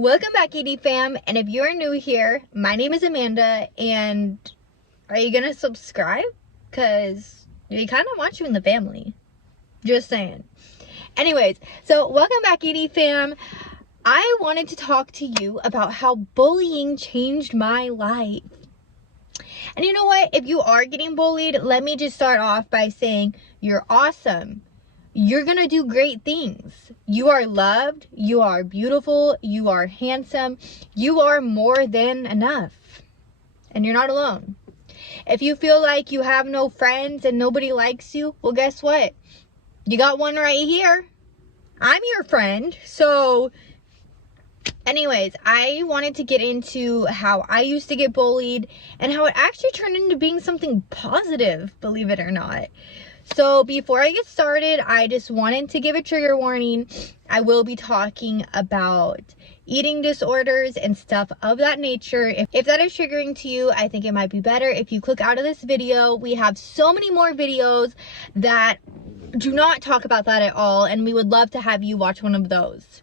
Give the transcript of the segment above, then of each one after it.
Welcome back, ED fam, and if you're new here, my name is Amanda, and are you gonna subscribe? Because we kind of want you in the family. Just saying. Anyways, so welcome back, ED fam. I wanted to talk to you about how bullying changed my life. And you know what? If you are getting bullied, let me just start off by saying you're awesome. You're gonna do great things. You are loved, you are beautiful, you are handsome, you are more than enough. And you're not alone. If you feel like you have no friends and nobody likes you, well, guess what? You got one right here. I'm your friend. So anyways, I wanted to get into how I used to get bullied and how it actually turned into being something positive, believe it or not. So before I get started, I just wanted to give a trigger warning. I will be talking about eating disorders and stuff of that nature. If that is triggering to you, I think it might be better if you click out of this video. We have so many more videos that do not talk about that at all, and we would love to have you watch one of those.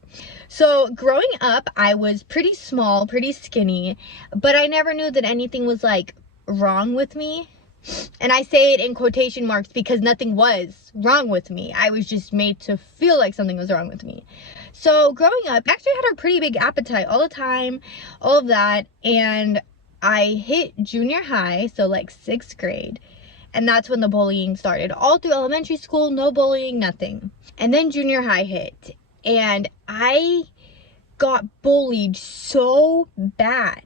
So growing up, I was pretty small, pretty skinny, but I never knew that anything was like wrong with me. And I say it in quotation marks because nothing was wrong with me. I was just made to feel like something was wrong with me. So growing up, I actually had a pretty big appetite all the time, all of that. And I hit junior high, so like 6th grade. And that's when the bullying started. All through elementary school, no bullying, nothing. And then junior high hit. And I got bullied so bad.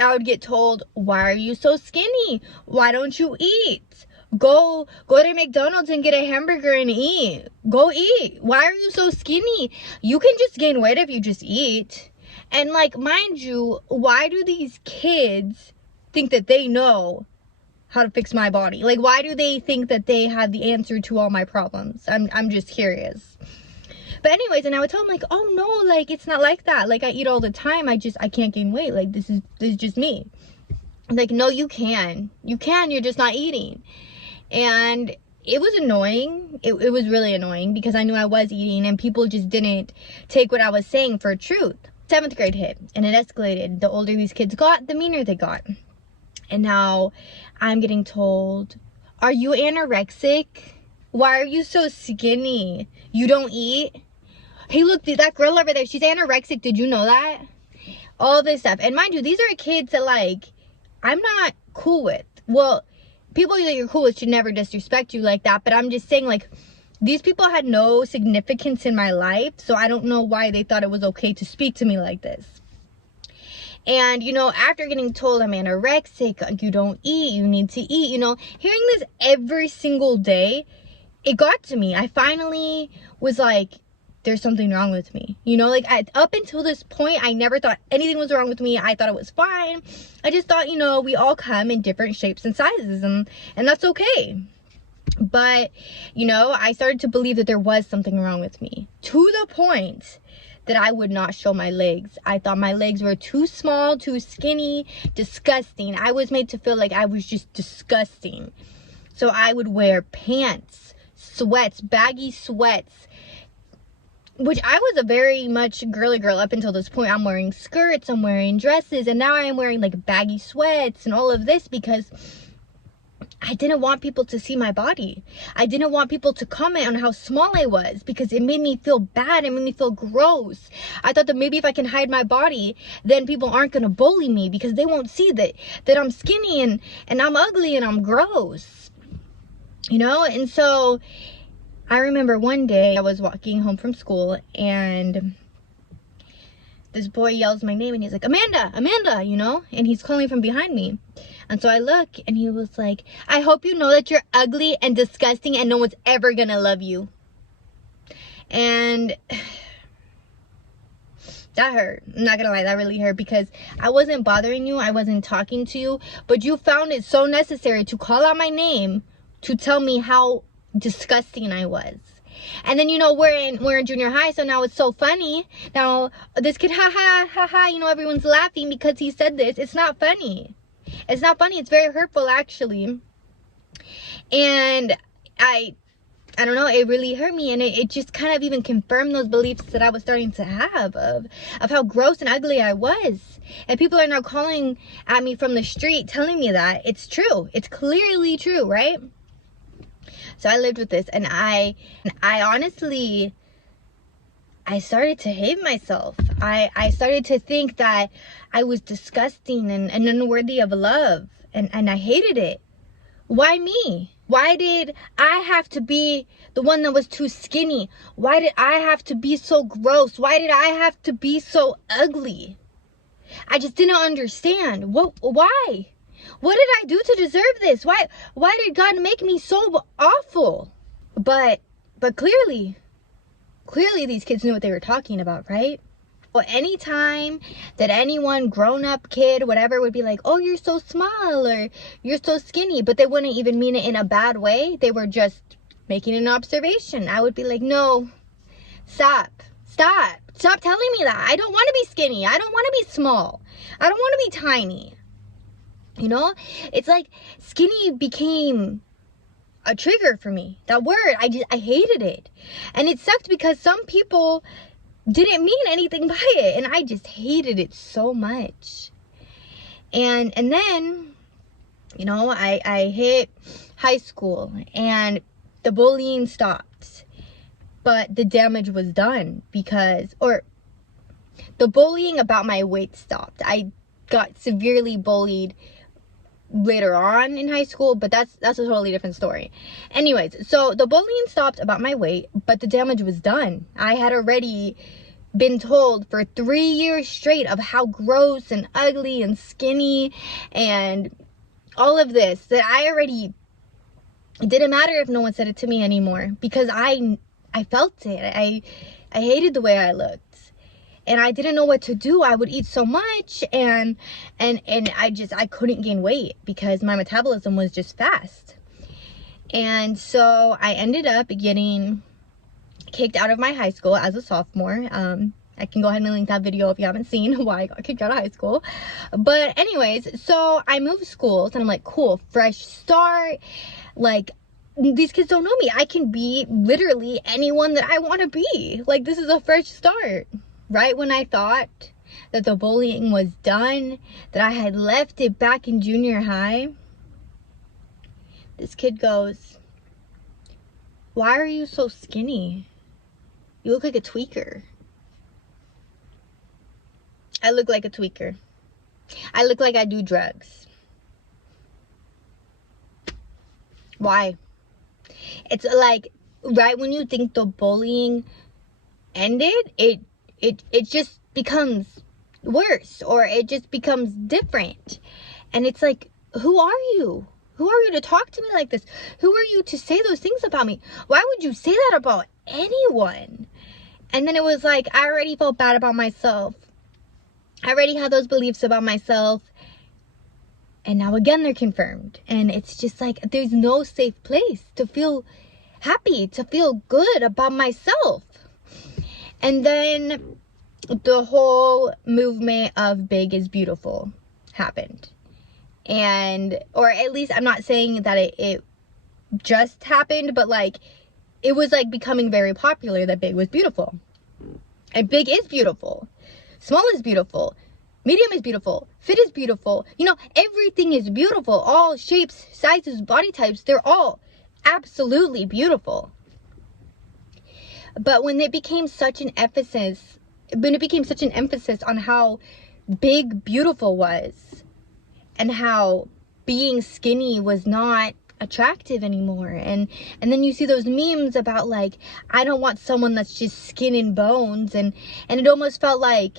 I would get told, why are you so skinny? Why don't you eat? Go to McDonald's and get a hamburger and eat. Go eat. Why are you so skinny? You can just gain weight if you just eat. And like, mind you, why do these kids think that they know how to fix my body? Like, why do they think that they have the answer to all my problems? I'm just curious. But anyways, and I would tell them like, oh no, like it's not like that. Like I eat all the time. I can't gain weight. Like this is just me. Like, no, you can. You can, you're just not eating. And it was annoying. It was really annoying because I knew I was eating and people just didn't take what I was saying for truth. 7th grade hit and it escalated. The older these kids got, the meaner they got. And now I'm getting told, are you anorexic? Why are you so skinny? You don't eat? Hey, look, that girl over there, she's anorexic. Did you know that? All this stuff. And mind you, these are kids that, like, I'm not cool with. Well, people that you're cool with should never disrespect you like that. But I'm just saying, like, these people had no significance in my life. So I don't know why they thought it was okay to speak to me like this. And, you know, after getting told I'm anorexic, you don't eat, you need to eat, you know, hearing this every single day, it got to me. I finally was like, there's something wrong with me. You know, like up until this point, I never thought anything was wrong with me. I thought it was fine. I just thought, you know, we all come in different shapes and sizes and that's okay. But, you know, I started to believe that there was something wrong with me to the point that I would not show my legs. I thought my legs were too small, too skinny, disgusting. I was made to feel like I was just disgusting. So I would wear pants, sweats, baggy sweats, which I was a very much girly girl up until this point. I'm wearing skirts, I'm wearing dresses, and now I am wearing like baggy sweats and all of this because I didn't want people to see my body. I didn't want people to comment on how small I was because it made me feel bad. It made me feel gross. I thought that maybe if I can hide my body, then people aren't going to bully me because they won't see that I'm skinny and I'm ugly and I'm gross. You know? And so I remember one day I was walking home from school and this boy yells my name and he's like, Amanda, Amanda, you know, and he's calling from behind me. And so I look and he was like, I hope you know that you're ugly and disgusting and no one's ever gonna love you. And that hurt. I'm not gonna lie, that really hurt because I wasn't bothering you, I wasn't talking to you, but you found it so necessary to call out my name to tell me how disgusting I was. And then, you know, we're in junior high, so now it's so funny. Now this kid, ha ha ha ha, you know, everyone's laughing because he said this. It's not funny. It's not funny. It's very hurtful, actually. And I I don't know, it really hurt me, and it just kind of even confirmed those beliefs that I was starting to have of how gross and ugly I was. And people are now calling at me from the street telling me that. It's true. It's clearly true, right? So I lived with this, and I honestly, I started to hate myself. I started to think that I was disgusting and unworthy of love, and I hated it. Why me? Why did I have to be the one that was too skinny? Why did I have to be so gross? Why did I have to be so ugly? I just didn't understand. Why? What did I do to deserve this? Why did God make me so awful? But clearly these kids knew what they were talking about, right? Well, anytime that anyone, grown-up, kid, whatever, would be like, oh, you're so small, or you're so skinny, but they wouldn't even mean it in a bad way. They were just making an observation. I would be like, no, stop telling me that. I don't want to be skinny. I don't want to be small. I don't want to be tiny. You know, it's like skinny became a trigger for me. That word, I hated it. And it sucked because some people didn't mean anything by it, and I just hated it so much. And then, you know, I hit high school, and the bullying stopped, but the damage was done or the bullying about my weight stopped. I got severely bullied later on in high school, but that's a totally different story. Anyways, so the bullying stopped about my weight, but the damage was done. I had already been told for 3 years straight of how gross and ugly and skinny and all of this, that it didn't matter if no one said it to me anymore, because I felt it. I hated the way I looked, and I didn't know what to do. I would eat so much, and I couldn't gain weight because my metabolism was just fast. And so I ended up getting kicked out of my high school as a sophomore. I can go ahead and link that video if you haven't seen why I got kicked out of high school. But anyways, so I moved schools, and I'm like, cool, fresh start. Like, these kids don't know me. I can be literally anyone that I want to be. Like, this is a fresh start. Right when I thought that the bullying was done, that I had left it back in junior high, this kid goes, why are you so skinny? You look like a tweaker. I look like a tweaker. I look like I do drugs. Why? It's like, right when you think the bullying ended, it just becomes worse, or it just becomes different. And it's like, who are you? Who are you to talk to me like this? Who are you to say those things about me? Why would you say that about anyone? And then it was like, I already felt bad about myself. I already had those beliefs about myself. And now again, they're confirmed. And it's just like, there's no safe place to feel happy, to feel good about myself. And then the whole movement of Big is Beautiful happened. Or at least, I'm not saying that it just happened, but like, it was like becoming very popular that Big was beautiful. And Big is beautiful. Small is beautiful. Medium is beautiful. Fit is beautiful. You know, everything is beautiful. All shapes, sizes, body types, they're all absolutely beautiful. But when it became such an emphasis on how big beautiful was, and how being skinny was not attractive anymore, and then you see those memes about like, I don't want someone that's just skin and bones, and it almost felt like,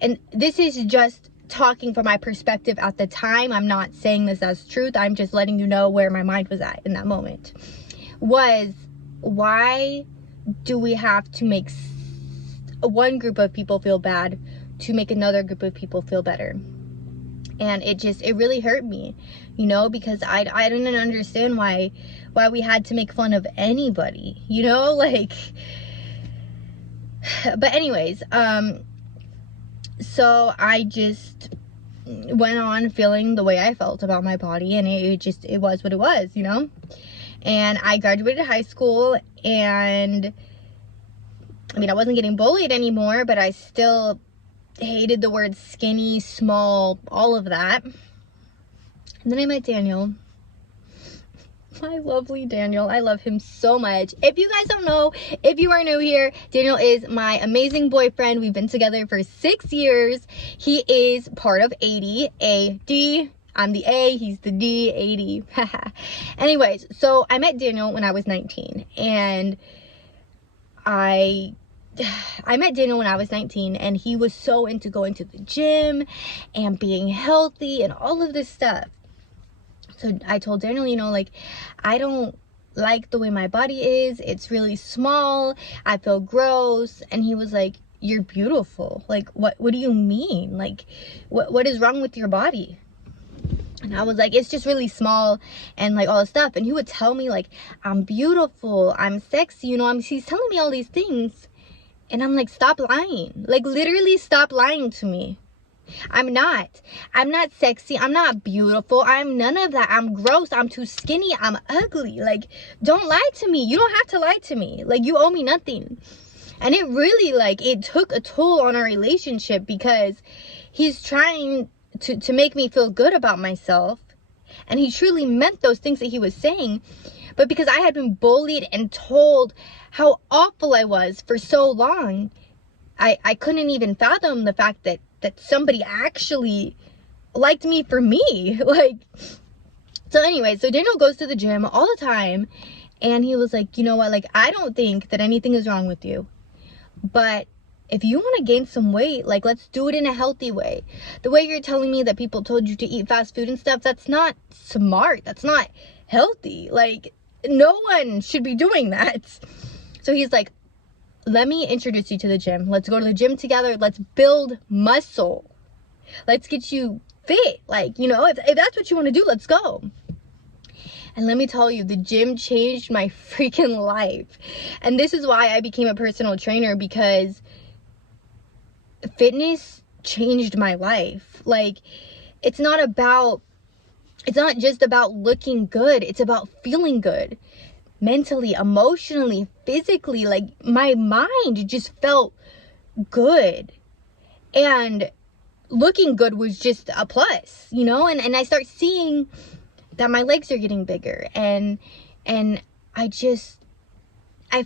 and this is just talking from my perspective at the time, I'm not saying this as truth, I'm just letting you know where my mind was at in that moment, was, why do we have to make one group of people feel bad to make another group of people feel better? And it really hurt me, you know, because I didn't understand why we had to make fun of anybody, you know, like. But anyways, so I just went on feeling the way I felt about my body, and it was what it was, you know. and I graduated high school, and I mean, I wasn't getting bullied anymore, but I still hated the word skinny, small, all of that. And then I met Daniel. My lovely Daniel. I love him so much. If you guys don't know, if you are new here, Daniel is my amazing boyfriend. We've been together for 6 years. He is part of 80 AD. I'm the A, he's the D, 80. Anyways, so I met Daniel when I was 19, and I met Daniel when I was 19, and he was so into going to the gym and being healthy and all of this stuff. So I told Daniel, you know, like, I don't like the way my body is. It's really small. I feel gross. And he was like, you're beautiful. Like, what do you mean? Like, what is wrong with your body? And I was like, it's just really small and like all this stuff. And he would tell me like, I'm beautiful, I'm sexy, you know, he's telling me all these things. And I'm like, stop lying. Like, literally stop lying to me. I'm not sexy, I'm not beautiful, I'm none of that. I'm gross, I'm too skinny, I'm ugly. Like, don't lie to me. You don't have to lie to me. Like, you owe me nothing. And it really, like, it took a toll on our relationship, because he's trying to make me feel good about myself, and he truly meant those things that he was saying. But because I had been bullied and told how awful I was for so long, I couldn't even fathom the fact that somebody actually liked me for me. Like, so anyway, so Daniel goes to the gym all the time, and he was like, you know what, like, I don't think that anything is wrong with you, but if you want to gain some weight, like, let's do it in a healthy way. The way you're telling me that people told you to eat fast food and stuff, that's not smart, that's not healthy. Like, no one should be doing that. So he's like, let me introduce you to the gym. Let's go to the gym together. Let's build muscle. Let's get you fit. Like, you know, if that's what you want to do, let's go. And let me tell you, the gym changed my freaking life. And this is why I became a personal trainer, because fitness changed my life. Like, it's not just about looking good. It's about feeling good. Mentally, emotionally, physically. Like, my mind just felt good, and looking good was just a plus, you know. And I start seeing that my legs are getting bigger, and I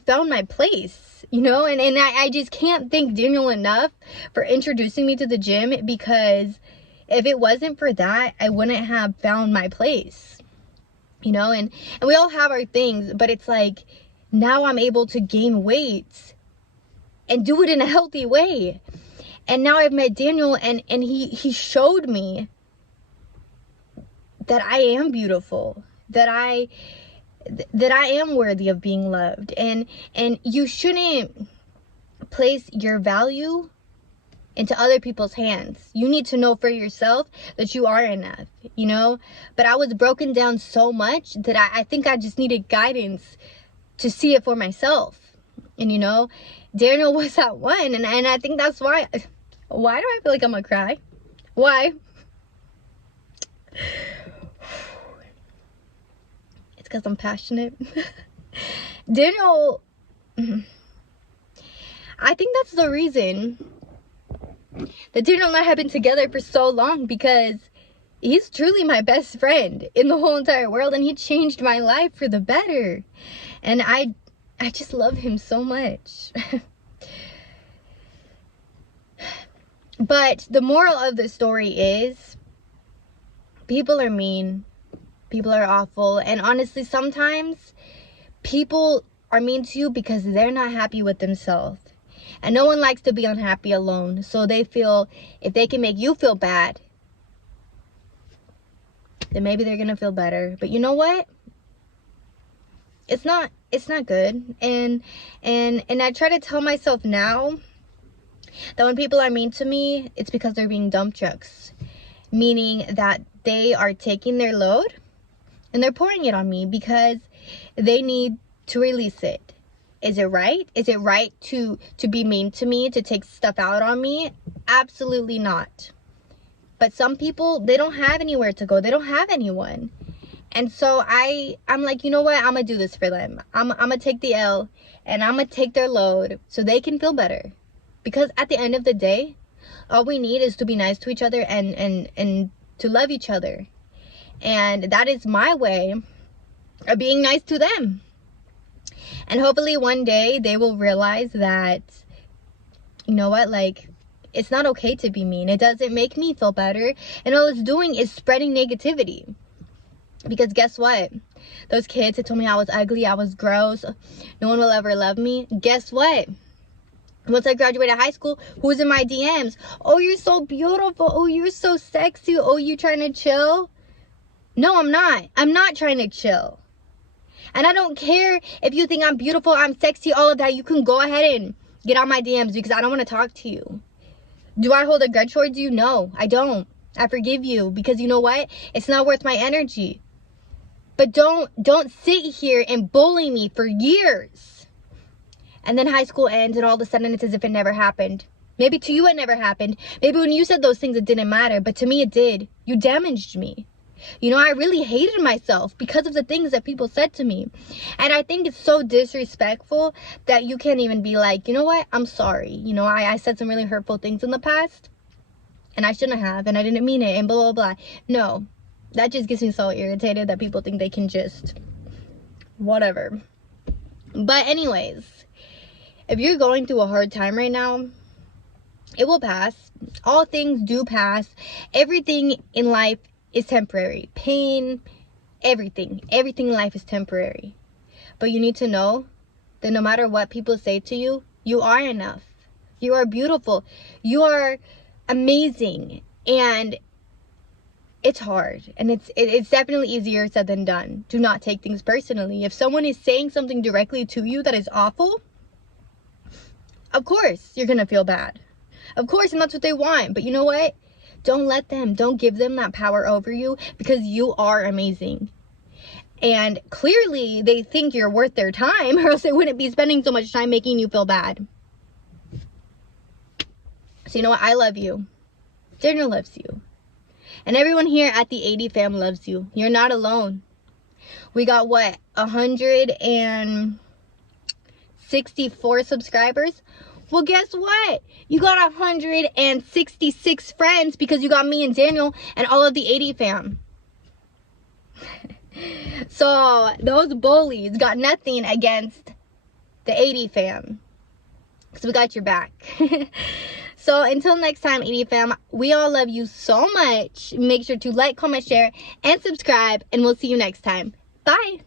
found my place, you know. And I just can't thank Daniel enough for introducing me to the gym, because if it wasn't for that, I wouldn't have found my place. You know, and we all have our things, but it's like, now I'm able to gain weight and do it in a healthy way. And now I've met Daniel, and he showed me that I am beautiful, that I am worthy of being loved. And you shouldn't place your value into other people's hands. You need to know for yourself that you are enough, you know. But I was broken down so much that I think I just needed guidance to see it for myself. And, you know, Daniel was that one, and I think that's why do I feel like I'm gonna cry? Why? It's because I'm passionate. Daniel, I think that's the reason that Daniel and I have been together for so long, because he's truly my best friend in the whole entire world, and he changed my life for the better. And I just love him so much. But the moral of the story is, people are mean, people are awful, and honestly, sometimes people are mean to you because they're not happy with themselves. And no one likes to be unhappy alone. So they feel if they can make you feel bad, then maybe they're gonna feel better. But you know what? It's not good. And I try to tell myself now that when people are mean to me, it's because they're being dump trucks. Meaning that they are taking their load and they're pouring it on me because they need to release it. Is it right? Is it right to be mean to me, to take stuff out on me? Absolutely not. But some people, they don't have anywhere to go. They don't have anyone. And so I'm like, you know what? I'm gonna do this for them. I'm gonna take the L, and I'm gonna take their load so they can feel better. Because at the end of the day, all we need is to be nice to each other and to love each other. And that is my way of being nice to them. And hopefully one day they will realize that, you know what, like, it's not okay to be mean. It doesn't make me feel better. And all it's doing is spreading negativity. Because guess what? Those kids that told me I was ugly, I was gross, no one will ever love me. Guess what? Once I graduated high school, who's in my DMs? Oh, you're so beautiful. Oh, you're so sexy. Oh, you trying to chill? No, I'm not. I'm not trying to chill. And I don't care if you think I'm beautiful, I'm sexy, all of that. You can go ahead and get on my DMs because I don't want to talk to you. Do I hold a grudge towards you? No, I don't. I forgive you because you know what? It's not worth my energy. But don't sit here and bully me for years. And then high school ends and all of a sudden it's as if it never happened. Maybe to you it never happened. Maybe when you said those things it didn't matter. But to me it did. You damaged me. You know, I really hated myself because of the things that people said to me. And I think it's so disrespectful that you can't even be like, you know what? I'm sorry. You know, I said some really hurtful things in the past. And I shouldn't have. And I didn't mean it. And blah, blah, blah. No. That just gets me so irritated that people think they can just whatever. But anyways, if you're going through a hard time right now, it will pass. All things do pass. Everything in life is temporary. Pain, everything in life is temporary. But you need to know that no matter what people say to you, you are enough. You are beautiful. You are amazing. And it's hard, and it's definitely easier said than done. Do not take things personally. If someone is saying something directly to you that is awful, of course you're gonna feel bad. Of course, and that's what they want. But you know what? Don't let them. Don't give them that power over you because you are amazing. And clearly they think you're worth their time or else they wouldn't be spending so much time making you feel bad. So you know what? I love you. Daniel loves you. And everyone here at the 80 fam loves you. You're not alone. We got what? 164 subscribers? Well, guess what? You got 166 friends because you got me and Daniel and all of the 80 fam. So those bullies got nothing against the 80 fam. So we got your back. So until next time, 80 fam, we all love you so much. Make sure to like, comment, share, and subscribe. And we'll see you next time. Bye.